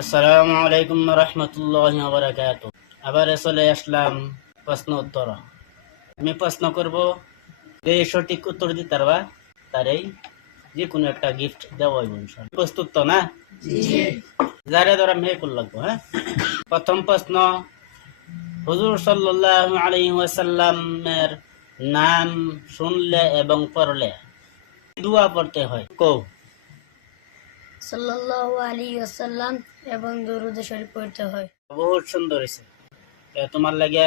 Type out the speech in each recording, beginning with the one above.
আসসালামু আলাইকুম রহমতুল্লাহি ওয়া বারাকাতুহু। আবার চলে আসলাম প্রশ্ন উত্তর। আমি প্রশ্ন করব, যে সঠিক উত্তর দিতে পারবা তারই যে কোনো একটা গিফট দেওয়া হইব ইনশাআল্লাহ। প্রস্তুত তো না? জি। যারে ধরা মেয়ে লাগবো। হ্যাঁ, প্রথম প্রশ্ন, হুজুর সাল্লাল্লাহু আলাইহি ওয়াসাল্লামের নাম শুনলে এবং পড়লে দোয়া পড়তে হয়? কও। সাল্লাল্লাহু আলাইহি ওয়াসাল্লাম এবং দরুদ শরীফ পড়তে হয়। বহুত সুন্দর হয়েছে। তোমার লাগে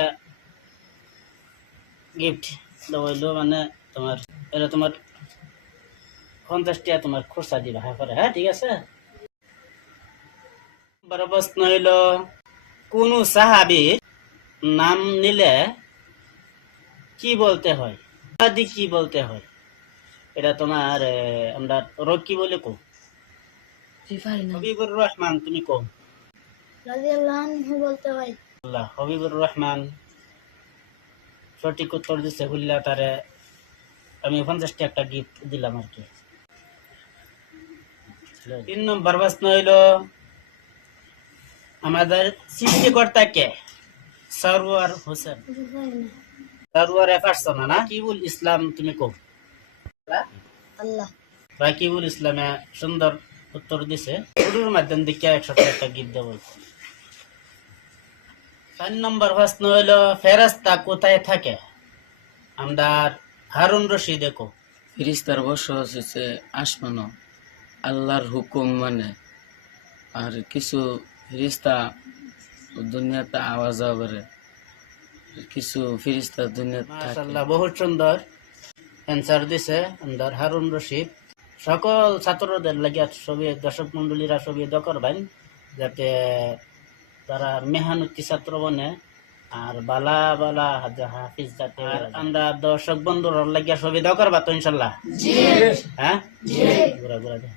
গিফট দেওয়া হইলো, মানে তোমার এটা তোমার 50 টাকা তোমার খরচা দিবা। হ্যাঁ করে, হ্যাঁ ঠিক আছে। বড় প্রশ্ন হইল, কোন সাহাবীর নাম নিলে কি বলতে হয়? আদি কি বলতে হয়? এটা তোমার আমরা কি বলে কো? হবিবুর রহমান, তুমি কো। রাদিয়াল্লাহু আনহু বলতে হয়। আল্লাহ, হবিবুর রহমান সঠিক উত্তর দিচ্ছে। হুল্লা তারে আমি 50 টাকা একটা গিফট দিলাম আর কি। 3 নম্বর প্রশ্ন হইল, আমাদের সৃষ্টিকর্তা কে? সরওয়ার হোসেন। সরওয়ার পারছো না? কিবুল ইসলাম, তুমি কো। আল্লাহ। রাকিবুল ইসলামে সুন্দর উত্তর দিছে। ওর মাধ্যম দিকে 100 টাকা একটা গিফট দেব। 4 নম্বর প্রশ্ন হইল, ফেরেশতা কোথায় থাকে? আমরা হারুন রশিদ কো। ফিরিস্তার বসবাস হচ্ছে আসমানো, আল্লাহর হুকুম মানে। আর কিছু ফিরিস্তা দুনিয়াতে আওয়া যাওয়া করে, কিছু ফিরিস্তা দুনিয়াতে থাকে। মাশাআল্লাহ, বহুত সুন্দর অ্যান্সার দিছে আমাদের হারুন রশিদ। সকল ছাত্রদের লাগে সবই দর্শক মন্ডলীরা সবই দোয়া করবেন যাতে তারা মেহনতি ছাত্র বনে আর বালা বালা হাফিজ যাতে। আমরা দর্শক বন্ধুরা লাগিয়া সবই দোয়া করবা তো ইনশাল্লাহ? জি। হ্যাঁ জি। ঘুরা ঘুরা দে।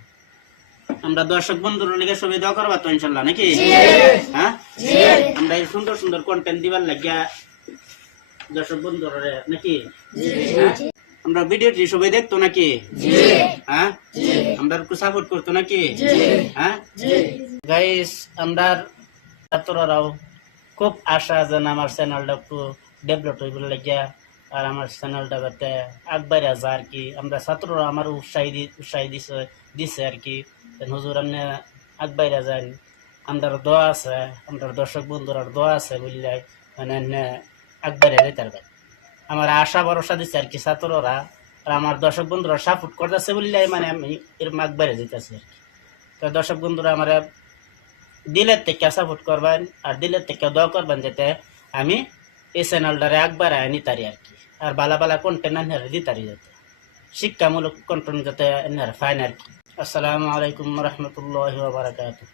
আমরা দর্শক বন্ধুরা লাগে সবই দোয়া করবা তো ইনশাল্লাহ নাকি? হ্যাঁ জি। আমরা এই সুন্দর সুন্দর কন্টেন্ট দিবার লাগিয়া দর্শক বন্ধুরা নাকি? জি। আমরা ভিডিওটি সবাই দেখতো নাকি? জি। হ্যাঁ জি। আমরা একটু সাপোর্ট করতো নাকি? জি। হ্যাঁ জি। গাইস, আমরা ছাত্ররাও খুব আশা যেন আমার চ্যানেলটা একটু ডেভেলপ হইব লাগিয়া আর আমার চ্যানেলটা যাতে আগবাড়ে যায় আর কি। আমরা ছাত্ররা আমার উৎসাহী দিছে আর কি। হুজুর আপনি আগবাড়ে যান, আমরা দোয়া আছে, আমরা দর্শক বন্ধুরার দোয়া আছে বুঝলে মানে আগবাড়ে যেতে পারবেন। আমার আশা ভরসা দিচ্ছে আর কি ছাত্ররা আর আমার দর্শক বন্ধুরা সাপোর্ট করতেছে বললে মানে আমি এর মাগ বাইরে যেতেছি আর কি। তো দর্শক বন্ধুরা আমার দিলের থেকে সাপোর্ট করবেন আর দিলের থেকে দোয়া করবেন যাতে আমি এই চ্যানেলটারে একবার আনি তারি আর কি। আর বালা বালা কন্টেন্ট আনারে দিতারি যাতে শিক্ষামূলক কন্টেন্ট যাতে ফাইন আর কি। আসসালামু আলাইকুম রহমতুল্লাহি ওয়া বারাকাতুহু।